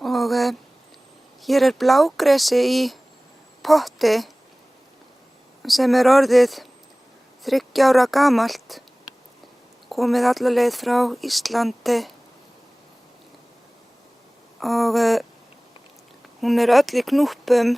og hér blágresi í potti sem orðið 3 ára gamalt, komið alla leið frá Íslandi og hún öll í knúppum